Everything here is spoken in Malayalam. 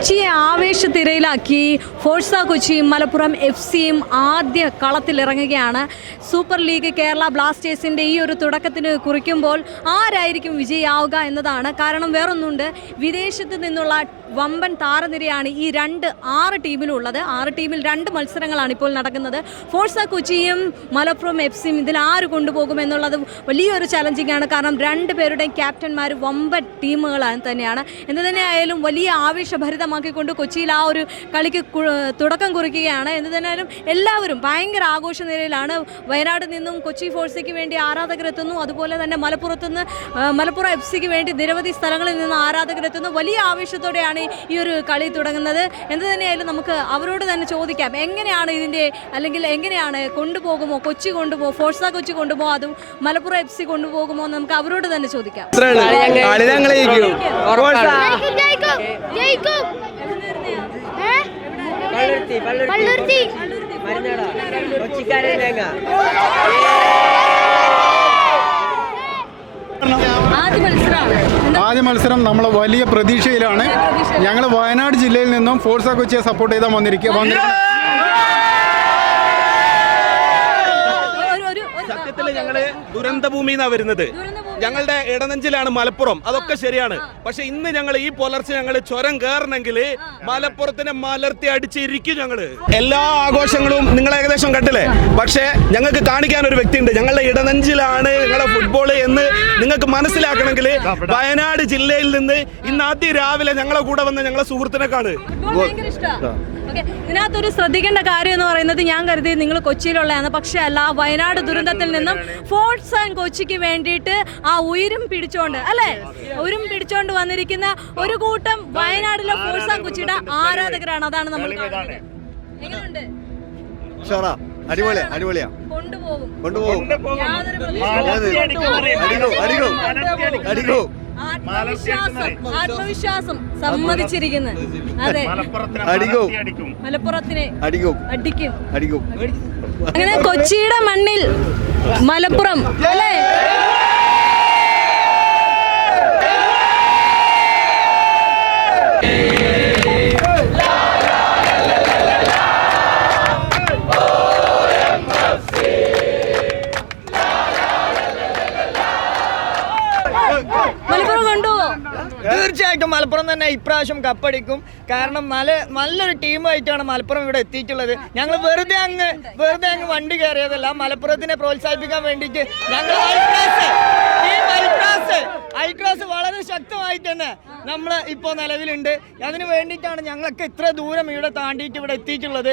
കൊച്ചിയെ ആവേശത്തിരയിലാക്കി ഫോഴ്സ കൊച്ചിയും മലപ്പുറം FC-യും ആദ്യ കളത്തിലിറങ്ങുകയാണ്. സൂപ്പർ ലീഗ് കേരള ബ്ലാസ്റ്റേഴ്സിൻ്റെ ഈ ഒരു തുടക്കത്തിന് കുറിക്കുമ്പോൾ ആരായിരിക്കും വിജയിയാവുക എന്നതാണ്. കാരണം വേറൊന്നുണ്ട്, വിദേശത്ത് നിന്നുള്ള വമ്പൻ താരനിരയാണ് ഈ 6 ടീമിലുള്ളത്. 6 ടീമിൽ 2 മത്സരങ്ങളാണ് ഇപ്പോൾ നടക്കുന്നത്. ഫോഴ്സ കൊച്ചിയും മലപ്പുറം FC-യും ഇതിൽ ആര് കൊണ്ടുപോകുമെന്നുള്ളത് വലിയൊരു ചലഞ്ചിങ് ആണ്. കാരണം 2 പേരുടെയും ക്യാപ്റ്റന്മാർ വമ്പൻ ടീമുകളാണ് തന്നെയാണ്. എന്ത് തന്നെയായാലും വലിയ ആവേശഭരിതമാക്കിക്കൊണ്ട് കൊച്ചിയിൽ ആ ഒരു കളിക്ക് തുടക്കം കുറിക്കുകയാണ്. എന്ത് തന്നെയായാലും എല്ലാവരും ഭയങ്കര ആഘോഷ നിലയിലാണ്. വയനാട് നിന്നും കൊച്ചി ഫോഴ്സയ്ക്ക് വേണ്ടി ആരാധകരെത്തുന്നു. അതുപോലെ തന്നെ മലപ്പുറം FC-ക്ക് വേണ്ടി നിരവധി സ്ഥലങ്ങളിൽ നിന്ന് ആരാധകരെത്തുന്നു. വലിയ ആവേശത്തോടെയാണ് ഈ ഒരു കളി തുടങ്ങുന്നത്. എന്ത് തന്നെയായാലും നമുക്ക് അവരോട് തന്നെ ചോദിക്കാം, എങ്ങനെയാണ് ഇതിൻ്റെ, അല്ലെങ്കിൽ എങ്ങനെയാണ് കൊണ്ടുപോകുമോ, കൊച്ചി കൊണ്ടുപോകുമോ, ഫോഴ്സ കൊച്ചി കൊണ്ടുപോകുമോ, അതും മലപ്പുറം FC കൊണ്ടുപോകുമോ, നമുക്ക് അവരോട് തന്നെ ചോദിക്കാം. ആദ്യ മത്സരം നമ്മൾ വലിയ പ്രതീക്ഷയിലാണ്. ഞങ്ങൾ വയനാട് ജില്ലയിൽ നിന്നും ഫോഴ്സ കൊച്ചിയെ സപ്പോർട്ട് ചെയ്താൽ സത്യത്തിൽ ഞങ്ങള് ദുരന്ത ഭൂമിന്നാണ് വരുന്നത്. ഞങ്ങളുടെ ഇടനെഞ്ചിലാണ് മലപ്പുറം, അതൊക്കെ ശരിയാണ്. പക്ഷെ ഇന്ന് ഞങ്ങൾ ഈ പുലർച്ചെ ഞങ്ങൾ ചുരം കയറണമെങ്കിൽ മലപ്പുറത്തിനെ മലർത്തി അടിച്ചിരിക്കും. ഞങ്ങള് എല്ലാ ആഘോഷങ്ങളും നിങ്ങൾ ഏകദേശം കണ്ടില്ലേ. പക്ഷെ ഞങ്ങൾക്ക് കാണിക്കാൻ ഒരു വ്യക്തിയുണ്ട്. ഞങ്ങളുടെ ഇടനെഞ്ചിലാണ് ഞങ്ങളുടെ ഫുട്ബോൾ എന്ന് നിങ്ങൾക്ക് മനസ്സിലാക്കണമെങ്കിൽ വയനാട് ജില്ലയിൽ നിന്ന് ഇന്ന് അതിരാവിലെ ഞങ്ങളെ കൂടെ വന്ന ഞങ്ങളെ സുഹൃത്തിനെ കാണ്. ഇതിനകത്തൊരു ശ്രദ്ധിക്കേണ്ട കാര്യം എന്ന് പറയുന്നത്, ഞാൻ കരുതി നിങ്ങൾ കൊച്ചിയിലുള്ളതാണ്, പക്ഷെ അല്ല. വയനാട് ദുരന്തത്തിൽ നിന്നും ഫോഴ്സ കൊച്ചിക്ക് വേണ്ടിയിട്ട് ആ ഉയരും പിടിച്ചോണ്ട് വന്നിരിക്കുന്ന ഒരു കൂട്ടം വയനാടിലെ ഫോഴ്സ കൊച്ചിയുടെ ആരാധകരാണ്. അതാണ് നമ്മൾ അടിപൊളിയാ ആത്മവിശ്വാസം സമ്മതിച്ചിരിക്കുന്നു. അതെ, മലപ്പുറത്തിനെ അടിക്കും. അങ്ങനെ കൊച്ചിയുടെ മണ്ണിൽ മലപ്പുറം അല്ലേ? തീർച്ചയായിട്ടും മലപ്പുറം തന്നെ ഇപ്രാവശ്യം കപ്പടിക്കും. കാരണം നല്ലൊരു ടീമായിട്ടാണ് മലപ്പുറം ഇവിടെ എത്തിയിട്ടുള്ളത്. ഞങ്ങൾ വെറുതെ അങ്ങ് വണ്ടി കയറിയതല്ല, മലപ്പുറത്തിനെ പ്രോത്സാഹിപ്പിക്കാൻ വേണ്ടിയിട്ട് ഞങ്ങൾ ഐക്രാസ് വളരെ ശക്തമായിട്ട് തന്നെ നമ്മൾ ഇപ്പോൾ നിലവിലുണ്ട്. അതിന് വേണ്ടിയിട്ടാണ് ഞങ്ങളൊക്കെ ഇത്ര ദൂരം ഇവിടെ താണ്ടിയിട്ട് ഇവിടെ എത്തിയിട്ടുള്ളത്.